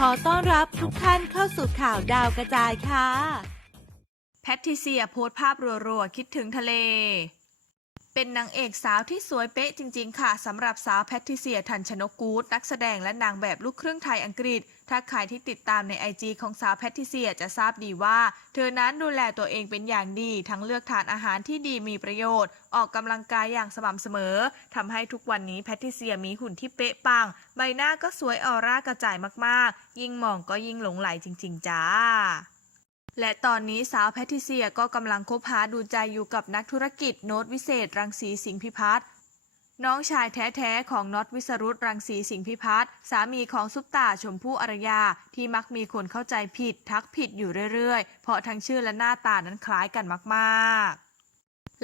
ขอต้อนรับทุกท่านเข้าสู่ข่าวดาวกระจายค่ะ แพทริเซียโพสต์ภาพรัวๆ คิดถึงทะเล เป็นนางเอกสาวที่สวยเป๊ะจริง ๆ ค่ะสำหรับสาวแพทริเซียทันชนกูดนักแสดงและนางแบบลูกครึ่งไทยอังกฤษ ถ้าใครที่ติดตามในไอจของสาวแพทริเซียจะทราบดีว่า เธอนั้นดูแลตัวเองเป็นอย่างดี ทั้งเลือกทานอาหารที่ดีมีประโยชน์ ออกกำลังกายอย่างสม่ำเสมอทำให้ทุกวันนี้แพทริเซียมีหุ่นที่เป๊ะปัง ใบหน้าก็สวยออร่ากระจายมากๆ ยิ่งมองก็ยิ่งหลงไหลจริง ๆ จ้า และตอนนี้สาวแพทิเซียก็กำลังคบหาดูใจอยู่กับนักธุรกิจโน้ตวิเศษ รังสีสิงห์พิพัฒน์น้องชายแท้ๆ ของน็อตวิสรุตรังสีสิงห์พิพัฒน์สามีของซุปตาชมพู่อารยา ที่มักมีคนเข้าใจผิดทักผิดอยู่เรื่อยๆ เพราะทั้งชื่อและหน้าตานั้นคล้ายกันมากๆ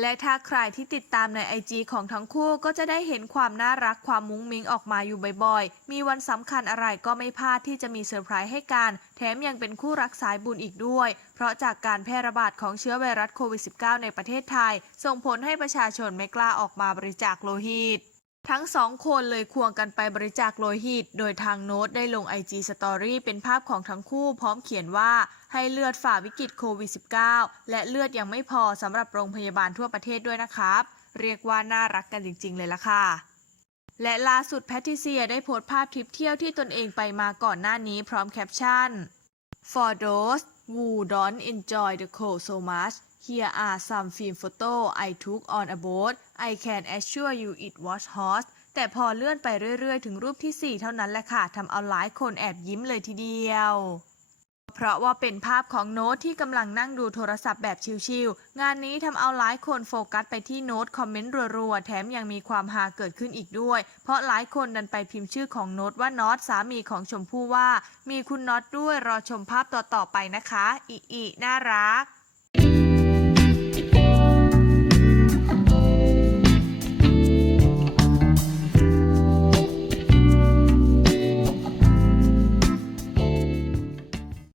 และถ้าใครที่ติดตามในไอจีของทั้งคู่ก็จะได้เห็นความน่ารักความมุ้งมิ้งออกมาอยู่บ่อยๆ มีวันสำคัญอะไรก็ไม่พลาดที่จะมีเซอร์ไพรส์ให้กัน แถมยังเป็นคู่รักสายบุญอีกด้วย เพราะจากการแพร่ระบาดของเชื้อไวรัสโควิด -19 ในประเทศไทย ส่งผลให้ประชาชนไม่กล้าออกมาบริจาคโลหิต ทั้งสองคนเลยควงกันไปบริจาคโลหิต โดยทางโน้ตได้ลง IG Story เป็นภาพของทั้งคู่พร้อมเขียนว่าให้เลือดฝ่าวิกฤตโควิด -19 และเลือดยังไม่พอสำหรับโรงพยาบาลทั่วประเทศด้วยนะครับ เรียกว่าน่ารักกันจริง ๆ เลยล่ะค่ะ และล่าสุดแพทริเซียได้โพสต์ภาพทริปเที่ยวที่ตนเองไปมาก่อนหน้านี้พร้อมแคปชั่น For those who don't enjoy the cold so much here are some film photo I took on a boat I can assure you it was hot แต่พอเลื่อนไปเรื่อยๆ ถึงรูปที่ 4 เท่านั้นแหละค่ะทำเอาหลายคนแอบยิ้มเลยทีเดียว เพราะว่าเป็นภาพของโน้ตที่กำลังนั่งดูโทรศัพท์แบบชิลๆ งานนี้ทำเอาหลายคนโฟกัสไปที่โน้ตคอมเมนต์รัวๆ แถมยังมีความฮาเกิดขึ้นอีกด้วย เพราะหลายคนดันไปพิมพ์ชื่อของโน้ตว่าน็อตสามีของชมพู่ว่า มีคุณน็อตด้วยรอชมภาพต่อๆไปนะคะอีอีน่ารัก